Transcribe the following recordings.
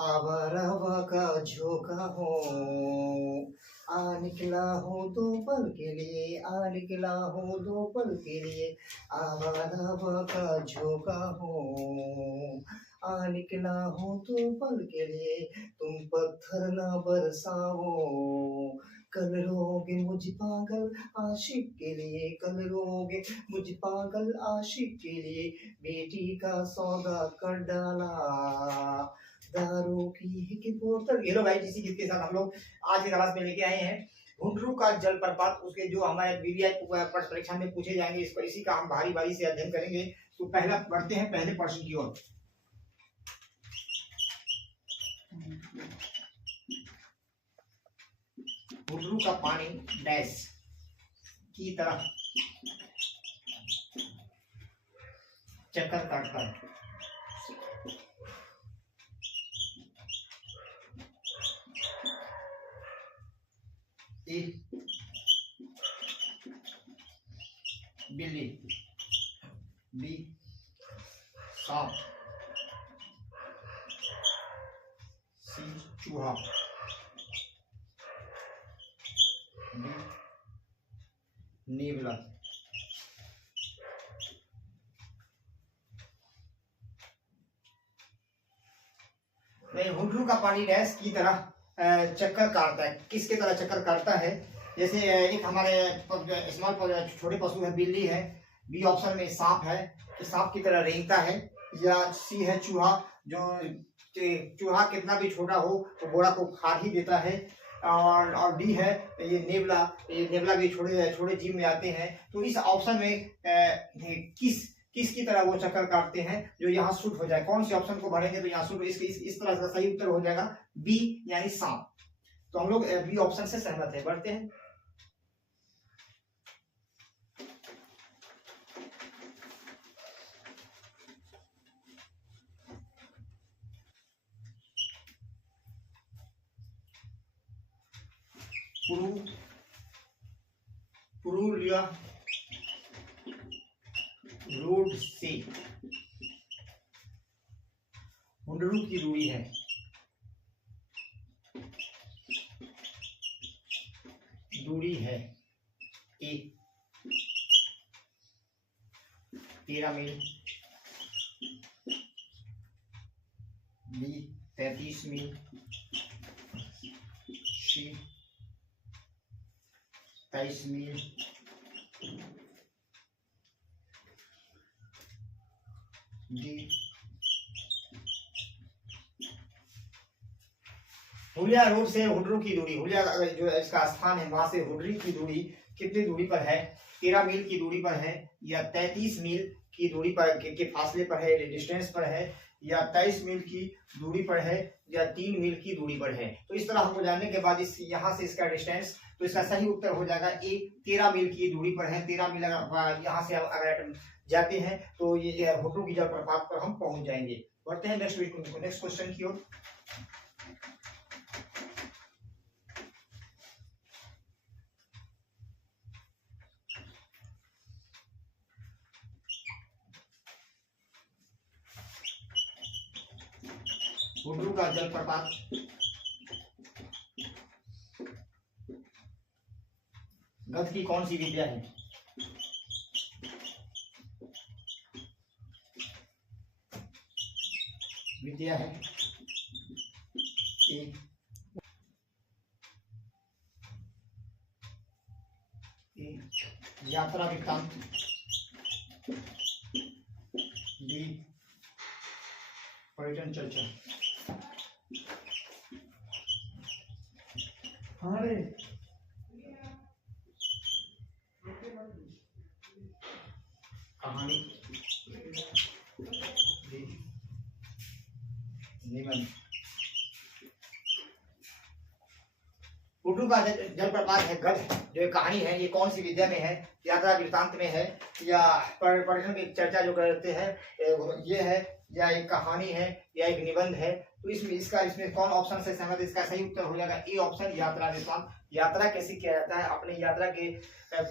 आवारा का झोंका हूँ, आ निकला हूँ दो पल के लिए, आ निकला हूँ दो पल के लिए, आवारा का झोंका हूँ, आ निकला हूँ दो पल के लिए, तुम पत्थर ना बरसाओ, कल रोगे मुझ पागल आशिक के लिए, कल रोगे मुझ पागल आशिक के लिए, बेटी का सौदा कर डाला, दारू की बोतल। ये लो भाई, इसी गीत के साथ हम लोग आज की क्लास में लेके आए हैं हुंडरू का जलप्रपात। उसके जो हमारे बीबीआई प्रश्न परीक्षा में पूछे जाएंगे, इसको इसी का हम भारी भारी से अध्ययन करेंगे। तो पहला बढ़ते हैं पहले प्रश्न की ओर। हुंडरू का पानी डैश की तरह चक्कर काटता है। ए बिल्ली, बी सांप, सी चूहा, डी नेवला। हुंडरू का पानी डैश की तरह चक्कर काटता है। किसके तरह चक्कर काटता है? जैसे एक हमारे स्मॉल छोटे पशु है, बिल्ली है, बी ऑप्शन में सांप है, कि सांप की तरह रेंगता है, या सी है चूहा, जो चूहा कितना भी छोटा हो तो घोड़ा को खा ही देता है, और डी है ये नेवला। ये नेवला भी छोटे छोटे जीव में आते हैं। तो इस ऑप्शन में किसकी तरह वो चक्कर काटते हैं जो यहाँ शूट हो जाए? कौन से ऑप्शन को भरेंगे तो यहाँ शूट? इस तरह का सही उत्तर हो जाएगा बी यानी सांप। तो हम लोग बी ऑप्शन से सहमत है। बढ़ते हैं पुरुलिया रोड से हुंडरू की दूरी है। दूरी है ए 13 मील, बी 35 मील, सी 23 मील, डी हुलिया रोड से हुंडरू की दूरी, हुलिया जो इसका स्थान है वहां से हुंडरी की दूरी कितनी दूरी पर है? 13 मील की दूरी पर है, या 33 मील की दूरी पर के फासले पर है, डिस्टेंस पर है, या 23 मील की दूरी पर है, या 3 मील की दूरी पर है। तो इस तरह हमको जानने के बाद इस यहाँ से इसका डिस्टेंस, तो इसका सही उत्तर हो जाएगा ए 13 मील की दूरी पर है। 13 मील यहाँ से अगर जाते हैं तो ये हुंडरू की जलप्रपात पर हम पहुंच जाएंगे। बढ़ते हैं नेक्स्ट क्वेश्चन की ओर। हुंडरू का जलप्रपात गद्य की कौन सी विद्या है? विद्या है ए यात्रा वृत्तांत, बी पर्यटन चर्चा। अरे कहानी, निबंध। हुंडरू का जलप्रपात है गद्य जो कहानी है, ये कौन सी विद्या में है? यात्रा वृत्तांत में है, या पर्यटन की चर्चा जो करते हैं ये है, या एक कहानी है, या एक निबंध है? तो इसमें कौन ऑप्शन से सहमत? इसका सही उत्तर हो जाएगा ए ऑप्शन यात्रा वृत्तांत। यात्रा कैसे किया जाता है, अपनी यात्रा के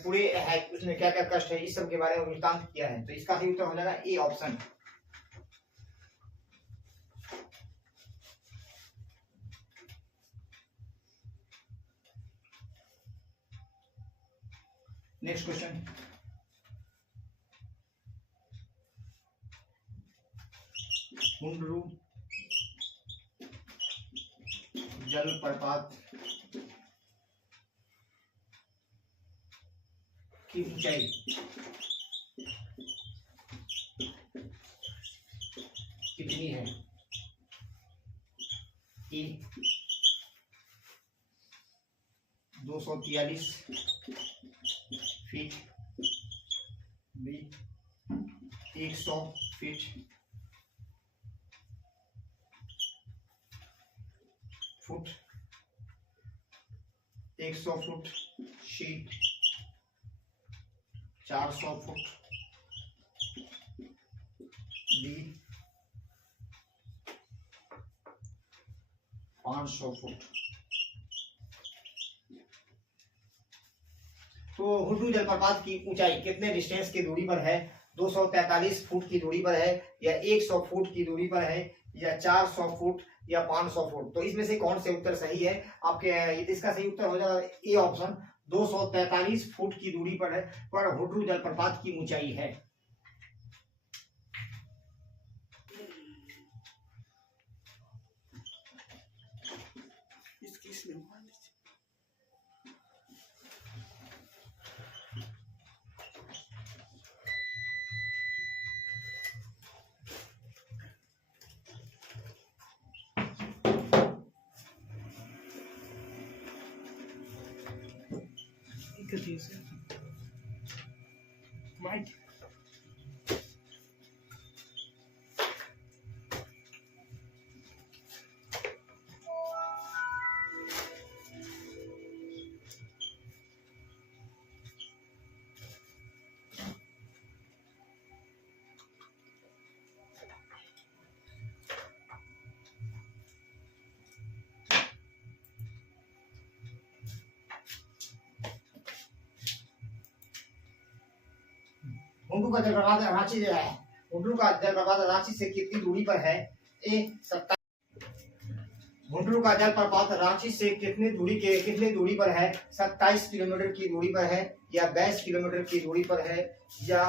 पूरे है उसमें क्या क्या कष्ट है, इस सब के बारे में वृत्तांत किया है। तो इसका सही उत्तर हो जाएगा A option. Next question, Hundru जलप्रपात की ऊंचाई कितनी है? A 243 feet, B 100 feet, foot 100 foot, C 400 foot, D 500 foot. तो हुड्रू जलप्रपात की ऊंचाई कितने डिस्टेंस की दूरी पर है? 243 फुट की दूरी पर है, या 100 फुट की दूरी पर है, या 400 फुट, या 500 फुट। तो इसमें से कौन से उत्तर सही है आपके? इसका सही उत्तर हो जाएगा ए ऑप्शन, 243 फुट की दूरी पर है, पर हुड्रू जलप्रपात की ऊंचाई है। Right. हुड्रू का जलप्रपात रांची जो है, हुड्रू का जलप्रपात रांची से कितनी दूरी पर है? ए 27। हुड्रू का जलप्रपात रांची से कितनी दूरी पर है? 27 किलोमीटर की दूरी पर है, या 22 किलोमीटर की दूरी पर है, या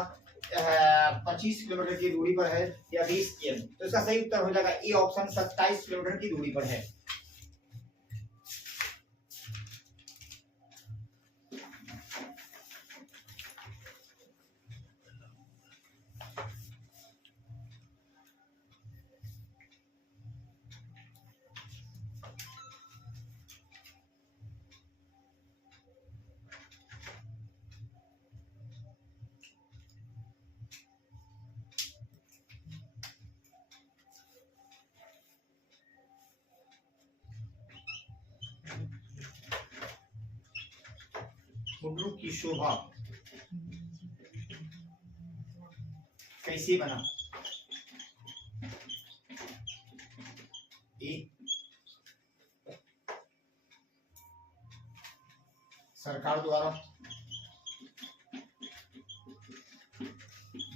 25 किलोमीटर की दूरी पर है, या 20 km। तो इसका सही उत्तर हो जाएगा ए ऑप्शन, 27 किलोमीटर की दूरी पर है। हुड्रू की शोभा कैसे बना? ए सरकार द्वारा,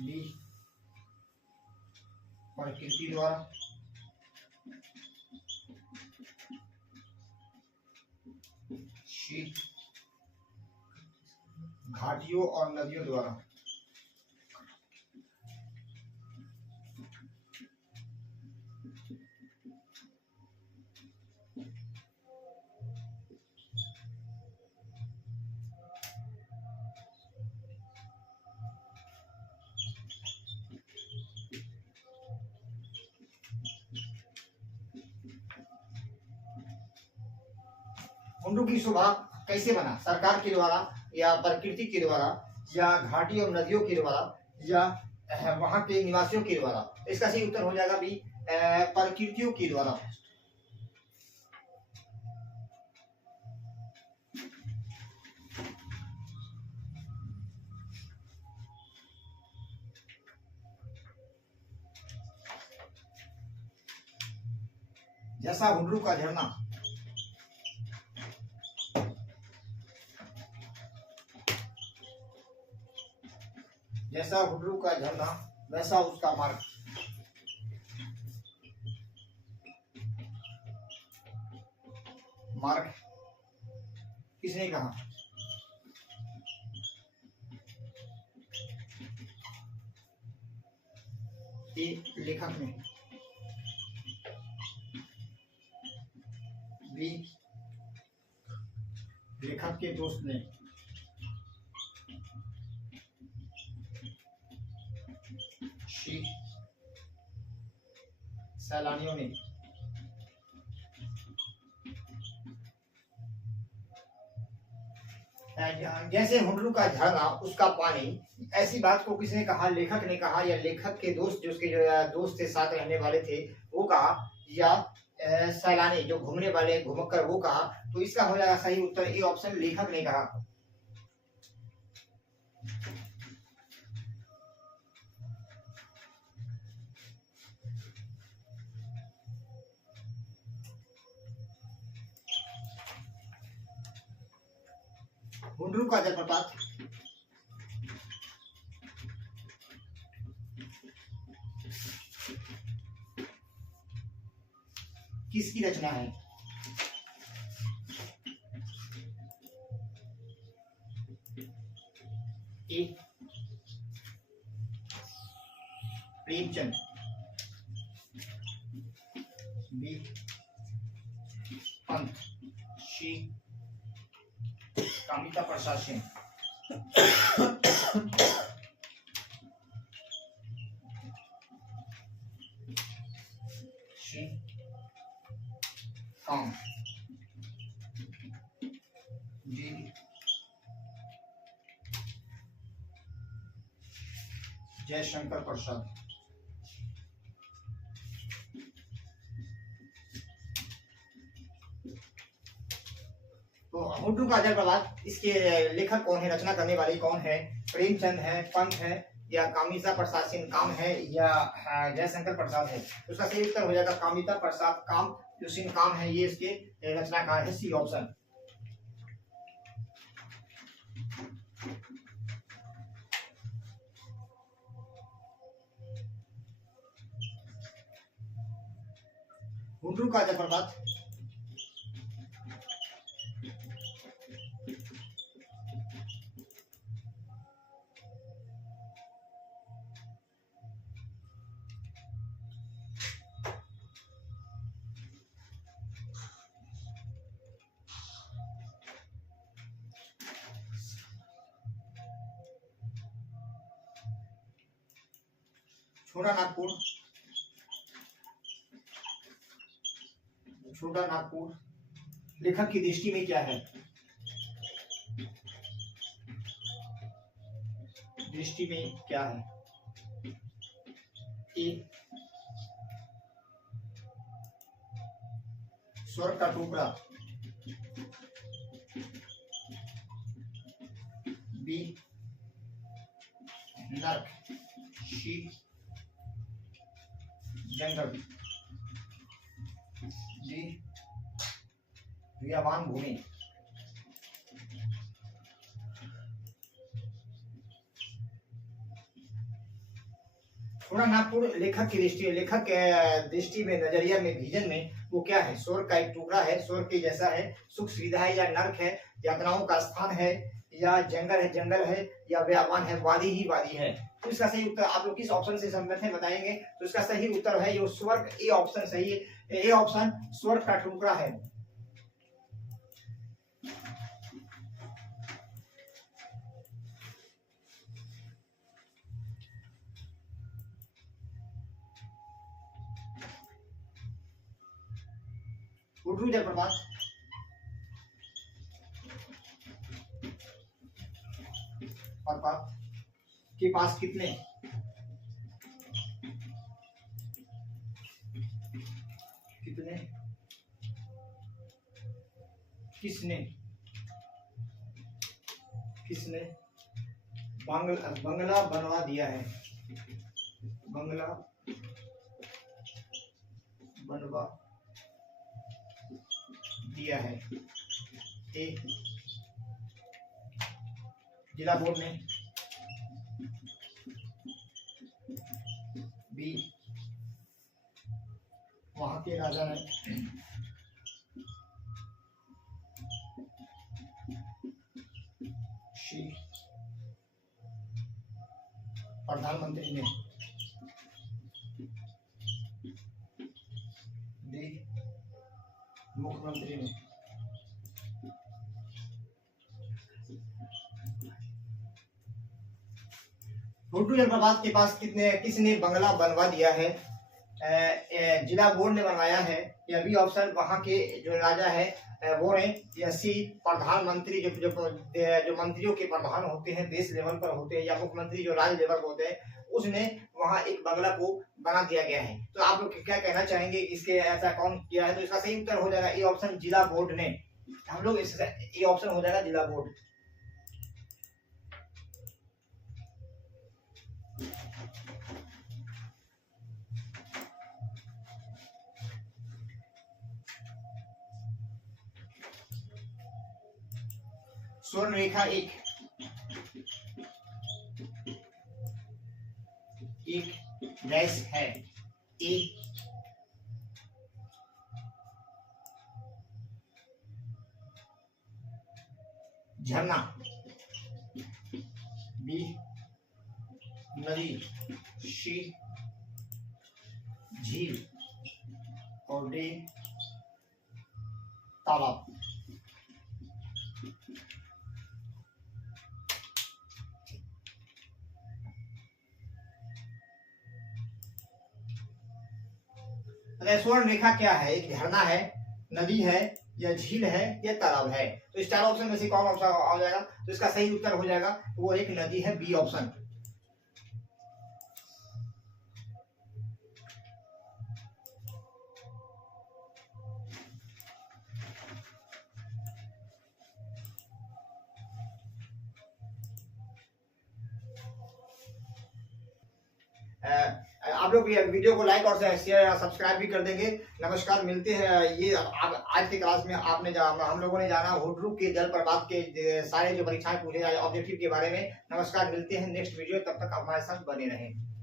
बी प्रकृति द्वारा, सी घाटियों और नदियों द्वारा। हुड्रू की शोभा कैसे बना? सरकार के द्वारा, या प्रकृति के द्वारा, या घाटी और नदियों के द्वारा, या वहां के निवासियों के द्वारा। इसका सही उत्तर हो जाएगा बी प्रकृतियों के द्वारा। जैसा हुड्रू का झरना वैसा उसका मार्ग। किसने कहा? ए लेखक ने, बी लेखक के दोस्त ने, सी सैलानियों ने, जैसे हुडरू का झरना उसका पानी, ऐसी बात को किसने कहा? लेखक ने कहा, या लेखक के दोस्त जो उसके जो दोस्त थे साथ रहने वाले थे वो कहा, या सैलानी जो घूमने वाले घुमक्कर वो कहा। तो इसका हो जाएगा सही उत्तर ए ऑप्शन, लेखक ने कहा। हुडरू का जलप्रपात किसकी रचना है? ए प्रेमचंद, बी पंत, सी कामिता प्रसाद सिंह, सी काम, डी जयशंकर प्रसाद। तो हुडरू का जलप्रपात, इसके लेखक कौन है, रचना करने वाले कौन है? प्रेमचंद है, पंत है, या कामिता प्रसाद सिंह काम है, या जयशंकर प्रसाद है? तो उसका सही उत्तर हो जाएगा कामिता प्रसाद काम जो सिंह काम है, ये इसके रचनाकार है, सी ऑप्शन। हुडरू का जलप्रपात छोटा नागपुर, छोटा नागपुर लेखक की दृष्टि में क्या है? दृष्टि में क्या है? ए स्वर्ग का टुकड़ा, बी नर्क, सी जंगल, डी वियावान भूमि। थोड़ा नागपुर लेखक की दृष्टि, लेखक के दृष्टि में, नजरिया में, विजन में वो क्या है? स्वर्ग का एक टुकड़ा है, स्वर्ग के जैसा है, सुख सुविधा है, या नर्क है, यातनाओं का स्थान है, या जंगल है, या व्यापान है, वादी ही वादी है। तो इसका सही उत्तर आप लोग किस ऑप्शन से सहमत हैं बताएंगे। तो इसका सही उत्तर है ये स्वर्ग, ए ऑप्शन सही है, ए ऑप्शन स्वर्ग का टुकड़ा है। हुडरू जलप्रपात के पास कितने किसने बंगला बनवा दिया है? बंगला बनवा दिया है। ए जिला बोर्ड ने, बी वहां के राजा ने, सी प्रधानमंत्री ने, मुख्यमंत्री ने हुड्डू जलप्रपात के पास किसने बंगला बनवा दिया है? जिला बोर्ड ने बनवाया है। यह भी ऑप्शन वहां के जो राजा है वो है। या सी प्रधानमंत्री जो जो जो मंत्रियों के प्रधान होते हैं देश लेवल पर होते हैं, या मुख्यमंत्री जो राज्य लेवल पर होते हैं, उसने वहां एक बंगला को बना दिया गया है। तो आप लोग क्या कहना चाहेंगे इसके ऐसा कौन किया है? तो इसका सही उत्तर हो जाएगा ये ऑप्शन, जिला बोर्ड ने। हम लोग ये ऑप्शन हो जाएगा जिला बोर्ड। स्वर्ण रेखा एक डैश है। एक झरना, बी नदी, सी झील और डी तालाब। स्वर्ण रेखा क्या है? एक झरना है, नदी है, या झील है, या तालाब है। तो इस चार ऑप्शन में से कौन ऑप्शन आ जाएगा? तो इसका सही उत्तर हो जाएगा वो एक नदी है, बी ऑप्शन। आप लोग ये वीडियो को लाइक और शेयर सब्सक्राइब भी कर देंगे। नमस्कार, मिलते हैं। ये आज की क्लास में आपने हम लोगों ने जाना हुड्डू के जलप्रपात के सारे जो परीक्षाएं पूछे जाए ऑब्जेक्टिव के बारे में। नमस्कार, मिलते हैं नेक्स्ट वीडियो, तब तक हमारे साथ बने रहें।